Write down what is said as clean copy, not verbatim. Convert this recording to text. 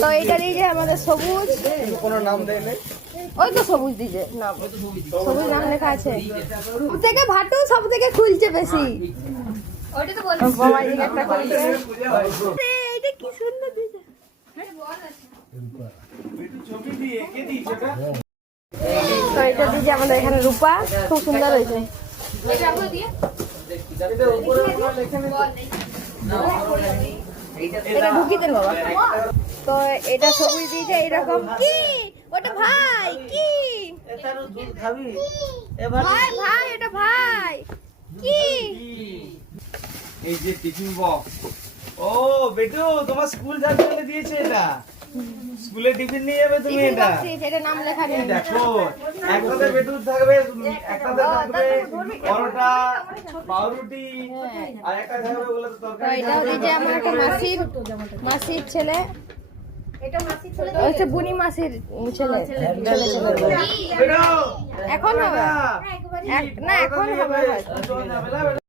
তো এইটা দিয়ে যে আমাদের সবুজ, কোনো নাম দেয় নাই। ওই তো সবুজ দিছে নাম, সবুজ নাম লেখা আছে। সব থেকে ভাটু সব থেকে খুলছে বেশি। ওইটা তো বল বাবা এই একটা খুলছে। এইটা কি সুন্দর দিছে। ছবি দিয়ে কে দিয়েছে এটা? তো এটা দিছে আমাদের এখানে রূপা, খুব সুন্দর হয়েছে। এটা আমরা দিয়ে এটা উপরে কোনো লেখা নেই। এটা ঢুকি দেন বাবা। তো এটা সবুজ দিয়েছে এইরকম। কি ওটা ভাই? কি এটার দুধ খাবি? ভাই ভাই এটা ভাই কি? এই যে টিফিন বক্স। ও বেটু তোমার স্কুল যাওয়ার জন্য দিয়েছে এটা। স্কুলে টিফিন নিয়ে যাবে তুমি টিফিন এটা। বক্স দিয়েছে, এটা নাম লেখা নেই। দেখো একটাতে বেটু থাকবে, একটাতে থাকবে পরোটা, পাউরুটি, আর একটা থাকবে ওগুলো তো তো তরকারি। এটাও দিয়েছে আমার একটা মাসির ছেলে। এটা মাসির ছেলে হচ্ছে বুনি মাসির ছেলে। বেটু এখন হবে না, এখন হবে হয়তো। চল যাবে না।